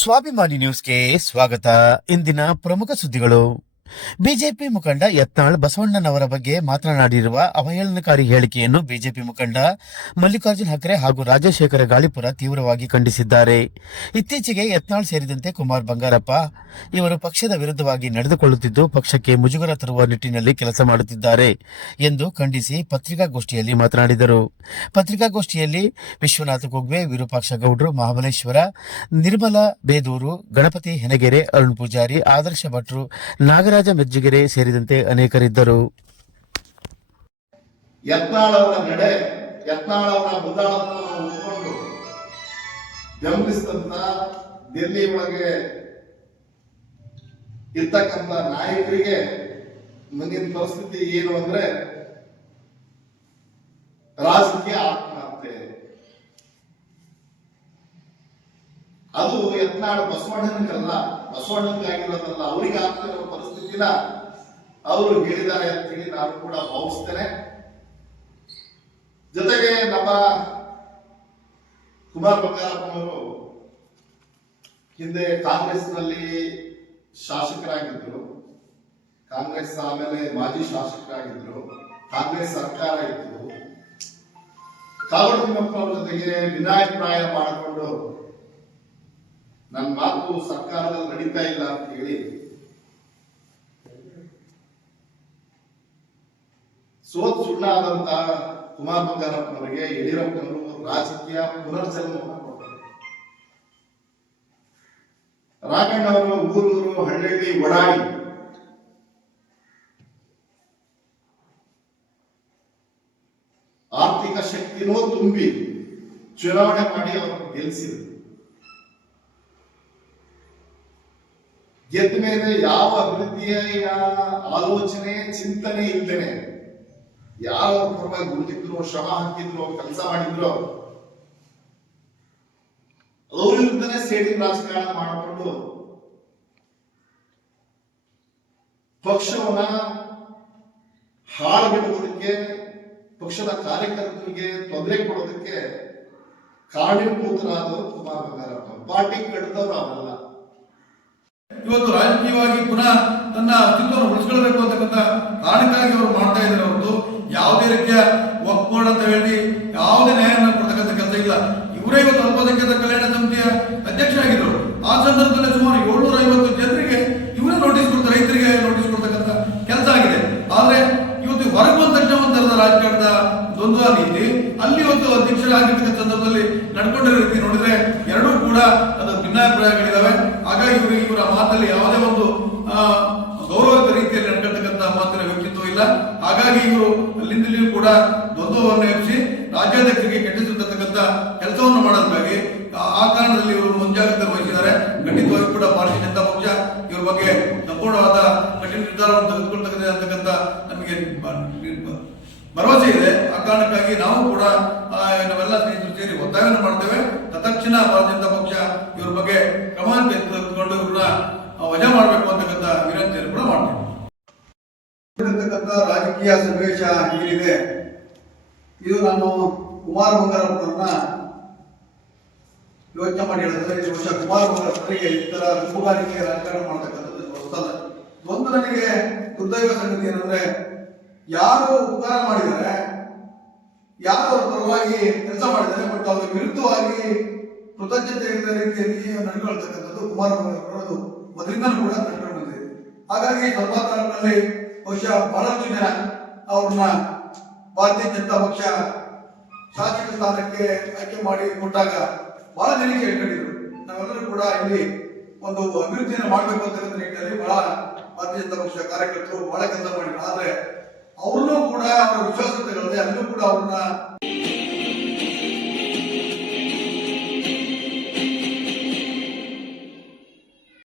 ಸ್ವಾಭಿಮಾನಿ ನ್ಯೂಸ್ಗೆ ಸ್ವಾಗತ. ಇಂದಿನ ಪ್ರಮುಖ ಸುದ್ದಿಗಳು. ಬಿಜೆಪಿ ಮುಖಂಡ ಯತ್ನಾಳ್ ಬಸವಣ್ಣನವರ ಬಗ್ಗೆ ಮಾತನಾಡಿರುವ ಅವಹೇಳನಕಾರಿ ಹೇಳಿಕೆಯನ್ನು ಬಿಜೆಪಿ ಮುಖಂಡ ಮಲ್ಲಿಕಾರ್ಜುನ್ ಖರ್ಗೆ ಹಾಗೂ ರಾಜಶೇಖರ ಗಾಳಿಪುರ ತೀವ್ರವಾಗಿ ಖಂಡಿಸಿದ್ದಾರೆ. ಇತ್ತೀಚೆಗೆ ಯತ್ನಾಳ್ ಸೇರಿದಂತೆ ಕುಮಾರ್ ಬಂಗಾರಪ್ಪ ಇವರು ಪಕ್ಷದ ವಿರುದ್ಧವಾಗಿ ನಡೆದುಕೊಳ್ಳುತ್ತಿದ್ದು ಪಕ್ಷಕ್ಕೆ ಮುಜುಗರ ತರುವ ನಿಟ್ಟಿನಲ್ಲಿ ಕೆಲಸ ಮಾಡುತ್ತಿದ್ದಾರೆ ಎಂದು ಖಂಡಿಸಿ ಪತ್ರಿಕಾಗೋಷ್ಠಿಯಲ್ಲಿ ಮಾತನಾಡಿದರು. ಪತ್ರಿಕಾಗೋಷ್ಠಿಯಲ್ಲಿ ವಿಶ್ವನಾಥ ಕುಗ್ವೆ, ವಿರೂಪಾಕ್ಷ ಗೌಡ್ರು, ಮಹಾಬಲೇಶ್ವರ, ನಿರ್ಮಲಾ ಬೇದೂರು, ಗಣಪತಿ ಹೆನಗೆರೆ, ಅರುಣ್ ಪೂಜಾರಿ, ಆದರ್ಶ ಭಟ್ರು, ನಾಗರಾಜ ಮೆಜ್ಜಿಗೆರೆ ಸೇರಿದಂತೆ ಅನೇಕರಿದ್ದರು. ಯತ್ನಾಳ್ ಅವರ ನಡೆ, ಯತ್ನಾಳ್ ಅವರ ಮುಂದಾಳವನ್ನು ಒಪ್ಪಿಕೊಂಡು ಬೆಂಬಲಿಸಿದಂತ ದಿಲ್ಲಿ ಒಳಗೆ ಇರ್ತಕ್ಕಂಥ ನಾಯಕರಿಗೆ ಮುಂದಿನ ಪರಿಸ್ಥಿತಿ ಏನು ಅಂದ್ರೆ ರಾಜಕೀಯ ಆತ್ಮಹತ್ಯೆ. ಅದು ಯತ್ನಾಳ್ ಬಸವಣ್ಣನಿಗಲ್ಲ, ಬಸವಣ್ಣನಿಗಾಗಿರೋದಲ್ಲ, ಅವರಿಗೆ ಆಗ್ತಿರೋ ಪರಿಸ್ಥಿತಿನ ಅವರು ಹೇಳಿದ್ದಾರೆ ಅಂತ ಹೇಳಿ ನಾನು ಕೂಡ ಭಾವಿಸ್ತೇನೆ. ಜೊತೆಗೆ ನಮ್ಮ ಕುಮಾರ್ ಬಂಗಾರಪ್ಪನವರು ಹಿಂದೆ ಕಾಂಗ್ರೆಸ್ನಲ್ಲಿ ಶಾಸಕರಾಗಿದ್ದರು, ಕಾಂಗ್ರೆಸ್ ಆಮೇಲೆ ಮಾಜಿ ಶಾಸಕರಾಗಿದ್ದರು, ಕಾಂಗ್ರೆಸ್ ಸರ್ಕಾರ ಇತ್ತು. ಕಾವಡಿ ತಿಮ್ಮಪ್ಪನವರ ಜೊತೆಗೆ ವಿನಾಯಪ್ರಾಯ ಮಾಡಿಕೊಂಡು ನನ್ನ ಮಾತು ಸರ್ಕಾರದಲ್ಲಿ ನಡೀತಾ ಇಲ್ಲ ಅಂತ ಹೇಳಿ ಸೋತ್ ಸುಳ್ಳಾದಂತಹ ಕುಮಾರ್ ಬಂಗಾರಪ್ಪನವರಿಗೆ ಯಡಿಯೂರಪ್ಪನವರು ರಾಜಕೀಯ ಪುನರ್ಜನ್ಮವನ್ನು ಕೊಟ್ಟರು. ರಾಘಣ್ಣವರು ಊರೂರು ಹಳ್ಳಿ ಓಡಾಡಿ ಆರ್ಥಿಕ ಶಕ್ತಿನೂ ತುಂಬಿ ಚುನಾವಣೆ ಮಾಡಿ ಅವರು ಗೆಲ್ಲಿಸಿದರು. ಗೆದ್ದ ಮೇಲೆ ಯಾವ ಅಭಿವೃದ್ಧಿಯ ಆಲೋಚನೆ ಚಿಂತನೆ ಇದ್ದೇನೆ, ಯಾರ ಪರವಾಗಿ ದುಡಿದಿದ್ರು, ಶ್ರಮ ಹಾಕಿದ್ರು, ಕೆಲಸ ಮಾಡಿದ್ರು, ಅವ್ರ ವಿರುದ್ಧನೇ ಸೇಡಿ ರಾಜಕಾರಣ ಮಾಡಿಕೊಂಡು ಪಕ್ಷವನ್ನ ಹಾಳುಬಿಡುವುದಕ್ಕೆ, ಪಕ್ಷದ ಕಾರ್ಯಕರ್ತರಿಗೆ ತೊಂದರೆ ಕೊಡೋದಕ್ಕೆ ಕಾರಣೀಭೂತರಾದವರು ಕುಮಾರ್ ಬಂಗಾರಪ್ಪ. ಪಾರ್ಟಿ ಕಟ್ಟಿದವರು ಅವರಲ್ಲ. ಇವತ್ತು ರಾಜಕೀಯವಾಗಿ ಪುನಃ ತನ್ನ ಅಸ್ತಿತ್ವವನ್ನು ಉಳಿಸ್ಕೊಳ್ಬೇಕು ಅಂತಕ್ಕಂಥ ಕಾರಣಕ್ಕಾಗಿ ಅವರು ಮಾಡ್ತಾ ಇದ್ದಾರೆ ಹೊರತು ಯಾವುದೇ ರೀತಿಯ ಒಕ್ಕೋಡ್ ಅಂತ ಹೇಳಿ ಯಾವುದೇ ನ್ಯಾಯವನ್ನು ಕೊಡ್ತಕ್ಕಂಥ ಕೆಲಸ ಇಲ್ಲ. ಇವರೇ ಇವತ್ತು ಅಲ್ಪಸಂಖ್ಯಾತ ಕಲ್ಯಾಣ ಸಮಿತಿಯ ಅಧ್ಯಕ್ಷರಾಗಿದ್ದರು. ಆ ಸಂದರ್ಭದಲ್ಲಿ ಸುಮಾರು 750 ಜನರಿಗೆ ಇವರೇ ನೋಟಿಸ್ ಕೊಡ್ತಾರೆ, ರೈತರಿಗೆ ನೋಟಿಸ್ ಕೊಡ್ತಕ್ಕಂಥ ಕೆಲಸ ಆಗಿದೆ. ಆದ್ರೆ ಇವತ್ತು ಹೊರಗೆ ಬಂದ ತಕ್ಷಣ ಒಂಥರದ ರಾಜಕಾರಣದ ದ್ವಂದ್ವ ನೀತಿ ಅಲ್ಲಿ ಇವತ್ತು ಅಧ್ಯಕ್ಷರಾಗಿರ್ತಕ್ಕಂಥ ಸಂದರ್ಭದಲ್ಲಿ ನಡ್ಕೊಂಡಿರೋ ರೀತಿ ನೋಡಿದ್ರೆ ಎರಡೂ ಕೂಡ ಅದು ಭಿನ್ನಾಭಿಪ್ರಾಯಗಳಿದಾವೆ. ಹಾಗಾಗಿ ಇವರ ಮಾತಲ್ಲಿ ಯಾವುದೇ ಒಂದು ಗೌರವದ ರೀತಿಯಲ್ಲಿ ನಡ್ಕೊಳ್ತಕ್ಕಂಥ ಮಾತಿನ ವ್ಯಕ್ತಿತ್ವ ಇಲ್ಲ. ಹಾಗಾಗಿ ಇವರು ಅಲ್ಲಿಂದಲೂ ಕೂಡ ದ್ವಂದ್ವವನ್ನು ಎಬ್ಬಿಸಿ ರಾಜ್ಯಾಧ್ಯಕ್ಷರಿಗೆ ಕೆಟ್ಟಿಸಿರ್ತಕ್ಕಂಥ ಕೆಲಸವನ್ನು ಮಾಡೋದಕ್ಕಾಗಿ ಆ ಕಾರಣದಲ್ಲಿ ಇವರು ಮುಂಜಾಗ್ರತೆ ವಹಿಸಿದ್ದಾರೆ. ಖಂಡಿತವಾಗಿ ಕೂಡ ಭಾರತೀಯ ಜನತಾ ಪಕ್ಷ ಇವರ ಬಗ್ಗೆ ಸಂಪೂರ್ಣವಾದ ಕಠಿಣ ನಿರ್ಧಾರವನ್ನು ತೆಗೆದುಕೊಳ್ತಕ್ಕಂಥ ಅಂತಕ್ಕಂಥ ನಮಗೆ ಭರವಸೆ ಇದೆ. ಆ ಕಾರಣಕ್ಕಾಗಿ ನಾವು ಕೂಡ ನಾವೆಲ್ಲ ಸ್ನೇಹಿತರು ಸೇರಿ ಒತ್ತಾಯವನ್ನು ಮಾಡ್ತೇವೆ. ತತ್ಕ್ಷಣ ಭಾರತೀಯ ಜನತಾ ಪಕ್ಷ ಇವ್ರ ಬಗ್ಗೆ ಕ್ರಮ ತೆಗೆದುಕೊಂಡು ಇವ್ರನ್ನ ವಜಾ ಮಾಡಬೇಕು ಅಂತಕ್ಕಂಥ ವಿನಂತಿಯನ್ನು ಕೂಡ ಮಾಡ್ತೇವೆ. ರಾಜಕೀಯ ಸನ್ನಿವೇಶ ಏನಿದೆ ಇದು ನಾನು ಕುಮಾರ್ ಬಂಗಾರಪ್ಪನನ್ನ ಯೋಚನೆ ಮಾಡಿ ಹೇಳಿದ್ರೆ ಇದು ವರ್ಷ ಕುಮಾರ್ ಬಂಗಾರಪ್ಪನಿಗೆ ಈ ತರ ಗುಂಪುಗಾರಿಕೆ ರಾಜಕಾರಣ ಮಾಡ್ತಕ್ಕಂಥದ್ದು ಹೊಸದಲ್ಲ. ಒಂದು ನನಗೆ ದುರ್ದೈವ ಸಂಗತಿ ಏನಂದ್ರೆ ಯಾರು ಉಪಕಾರ ಮಾಡಿದ್ದಾರೆ, ಯಾರು ಅವರ ಪರವಾಗಿ ಕೆಲಸ ಮಾಡಿದ್ದಾರೆ, ಬಟ್ ಅವರ ವಿರುದ್ಧವಾಗಿ ಕೃತಜ್ಞತೆ ಇಲ್ಲದ ರೀತಿಯಲ್ಲಿ ನಡ್ಕೊಳ್ತಕ್ಕಂಥದ್ದು ಕುಮಾರ್ ಬಂಗಾರಪ್ಪನದು ಮೊದಲಿಂದಲೂ ಕೂಡ ನಡ್ಕೊಂಡು ಬಂದಿದೆ. ಹಾಗಾಗಿ ಸ್ವಲ್ಪ ಕಾಲದಲ್ಲಿ ಬಹುಶಃ ಬಹಳಷ್ಟು ಜನ ಅವ್ರನ್ನ ಭಾರತೀಯ ಜನತಾ ಪಕ್ಷ ಶಾಸಕ ಸ್ಥಾನಕ್ಕೆ ಆಯ್ಕೆ ಮಾಡಿ ಕೊಟ್ಟಾಗ ಬಹಳ ಜನಕ್ಕೆ ಹೇಳ್ಕೊಂಡಿದ್ರು. ನಾವೆಲ್ಲರೂ ಕೂಡ ಇಲ್ಲಿ ಒಂದು ಅಭಿವೃದ್ಧಿಯನ್ನು ಮಾಡಬೇಕು ಅಂತಕ್ಕಂಥ ನಿಟ್ಟಿನಲ್ಲಿ ಬಹಳ ಭಾರತೀಯ ಜನತಾ ಪಕ್ಷ ಕಾರ್ಯಕರ್ತರು ಬಹಳ ಕೆಲಸ ಮಾಡಿದ್ರು. ಆದ್ರೆ ಅವ್ರನ್ನೂ ಕೂಡ ಅವರ ವಿಶ್ವಾಸ ತಗೊಳ್ಳದೆ ಅಲ್ಲೂ ಕೂಡ ಅವ್ರನ್ನ